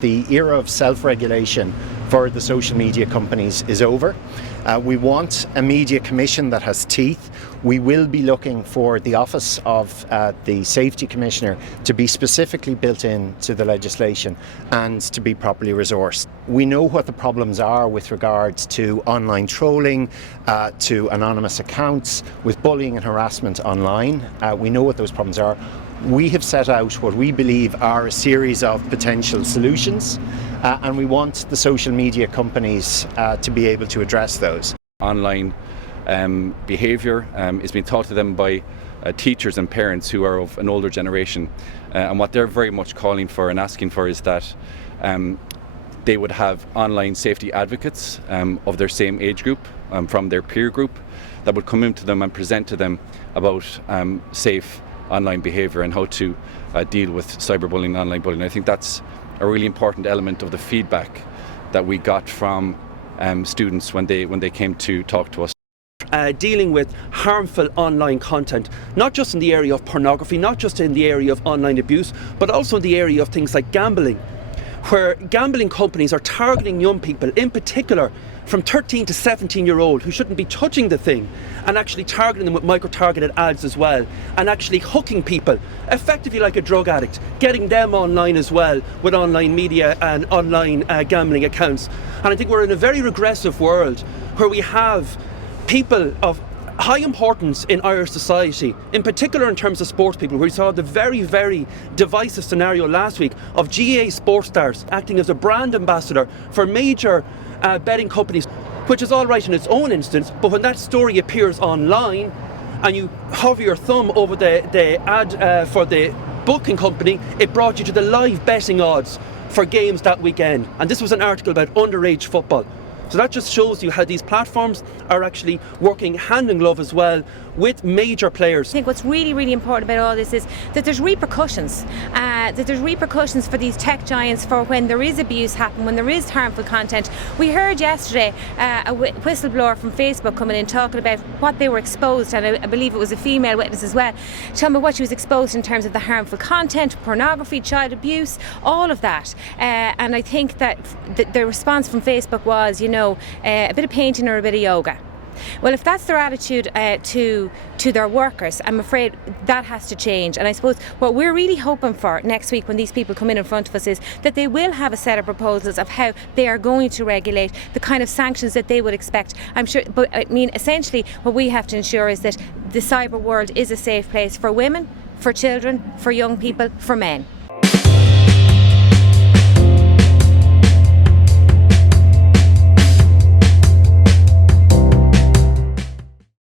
The era of self-regulation for the social media companies is over. We want a media commission that has teeth. We will be looking for the office of the Safety Commissioner to be specifically built into the legislation and to be properly resourced. We know what the problems are with regards to online trolling, to anonymous accounts, with bullying and harassment online. We know what those problems are. We have set out what we believe are a series of potential solutions, and we want the social media companies to be able to address those. Online behaviour is being taught to them by teachers and parents who are of an older generation, and what they're very much calling for and asking for is that they would have online safety advocates of their same age group, from their peer group, that would come into them and present to them about safe online behaviour and how to deal with cyberbullying and online bullying. I think that's a really important element of the feedback that we got from students when they came to talk to us. Dealing with harmful online content, not just in the area of pornography, not just in the area of online abuse, but also in the area of things like gambling, where gambling companies are targeting young people, in particular from 13 to 17-year-old who shouldn't be touching the thing, and actually targeting them with micro-targeted ads as well, and actually hooking people, effectively like a drug addict, getting them online as well with online media and online gambling accounts. And I think we're in a very regressive world where we have people of high importance in Irish society, in particular in terms of sports people. We saw the very, very divisive scenario last week of GAA sports stars acting as a brand ambassador for major betting companies, which is all right in its own instance, but when that story appears online and you hover your thumb over the ad for the booking company, it brought you to the live betting odds for games that weekend. And this was an article about underage football. So that just shows you how these platforms are actually working hand in glove as well with major players. I think what's really, really important about all this is that there's repercussions. For these tech giants for when there is abuse happening, when there is harmful content. We heard yesterday a whistleblower from Facebook coming in talking about what they were exposed, and I believe it was a female witness as well, talking about what she was exposed in terms of the harmful content, pornography, child abuse, all of that. And I think that the response from Facebook was, a bit of painting or a bit of yoga. Well, if that's their attitude to their workers, I'm afraid that has to change. And I suppose what we're really hoping for next week when these people come in front of us is that they will have a set of proposals of how they are going to regulate the kind of sanctions that they would expect. I'm sure, but I mean, essentially what we have to ensure is that the cyber world is a safe place for women, for children, for young people, for men.